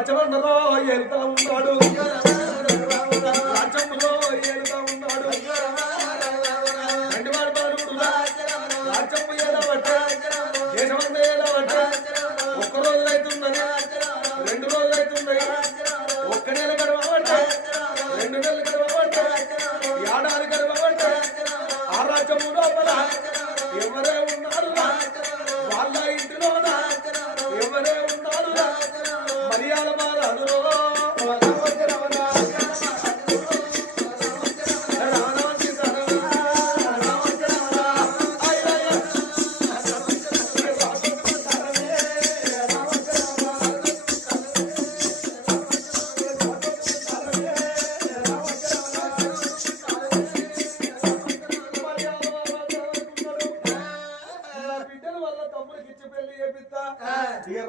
రాజ్యమండలో ఏలుతా ఉన్నాడు రాజ్యంలో ఏలుతా ఉన్నాడు రెండువాడు బాలుడు రాజ్యం ఏలవట దేశమంత ఏలవట ఒక్క రోజులైతున్నది 2 రోజులైతున్నాయి ఒక్క నెల గడవట 2 నెలలు గడవట ఏడాది గడవట ఆ రాజ్యము లోపల ఎవరే ఉన్నారు వాళ్ళ ఇంటిలోన ఎవరే ఉన్నారు మలయాళ మారాదులో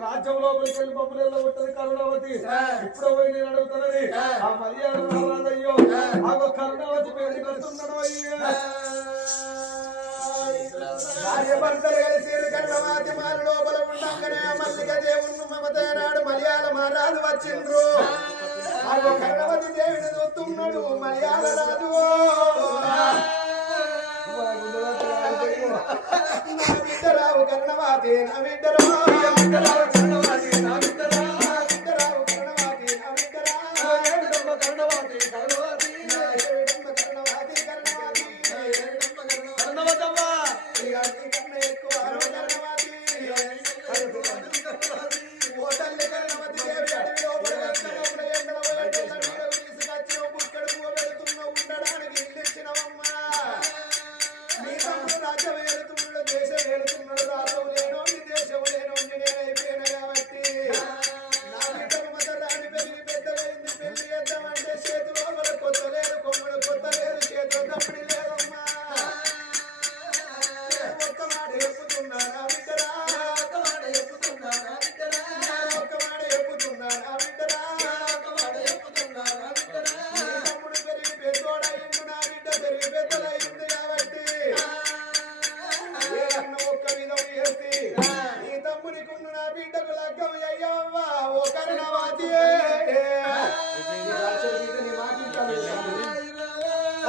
రాజ్యంలో బొమ్మలలో ఉంటది కరుణావతి ఇప్పుడు పోయి నేను అడుగుతానని ఆ మర్యాద రాదయ్యో ఆ కరుణావతి పేరు కడుతున్నాడు కరుణావతి మారు లోపల ఉండగానే మల్లిక దేవుణ్ణి మమతనాడు మలయాళ మహారాజు వచ్చిండ్రు ఆ కరుణావతి దేవిని చూస్తున్నాడు మలయాళ రాజు నా బిడ్డరావు కరుణావతి నా బిడ్డరావు కరుణావతి నా బిడ్డరా బిడ్డరావు కరుణావతి నా బిడ్డరా ఏడుదమ్మ కరుణావతి కరుణావతి ఏడుదమ్మ కరుణావతి కరుణావతి కరుణావతమ్మ ఇయాకి కన్న ఎక్కువ కరుణావతి ఓ తల్లి కరుణావతి దేవి అడవిలో పడగొట్టడం ఎండలో ఎండలో తీసుకొచ్చిన బుక్కడు పెడుతున్న ఉండడానికి ఇల్లు ఇచ్చినవమ్మ నీ తమ్ముడు రాజ్యం ఏలుతున్నాడు దేశం ఏలుతున్నాడు రాజ్యం లేనో నీ దేశం లేనో నేనైపోయినా కాబట్టి నా బిడ్డకు మత రాని పెరిగి పెద్దలైంది పెళ్లి చేద్దామంటే చేతులు లోపల కొత్త లేదు కొమ్మడు కొత్త లేదు చేతులు తప్పడి లేదమ్మా ఒక్క మాట చెప్పుతున్నా నా బిడ్డరా ఒక్క మాట చెప్పుతున్నా నా బిడ్డరా ఒక్క మాట చెప్పుతున్నా నా బిడ్డరా ఒక్క మాట చెప్పుతున్నా నా బిడ్డరా నీ తమ్ముడు పెరిగి పెద్దోడయిండు నా బిడ్డ పెరిగి పెద్దలైంది కాబట్టి ఒక్క విధం చేసి నీ తమ్మునికున్న నా బిడ్డకు లగ్గం అయ్యవ్వా ఓ కరుణావతి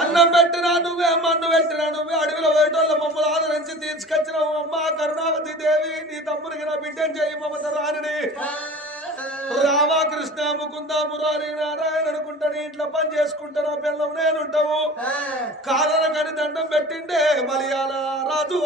అన్నం పెట్టినా నువ్వే మన్ను పెట్టినా నువ్వే అడవిలో వేటోళ్ళ మమ్మల్ని ఆదరించి తీసుకొచ్చినావు అమ్మ కరుణావతి దేవి నీ తమ్మునికి నా బిడ్డను చేయి మమత రాని రామకృష్ణ ముకుంద మురారి నారాయణ అనుకుంటా నీ ఇంట్లో పని చేసుకుంటా నా పిల్లలు నేనుంటావు కాదనకని దండం పెట్టిండే మలయాళ రాజు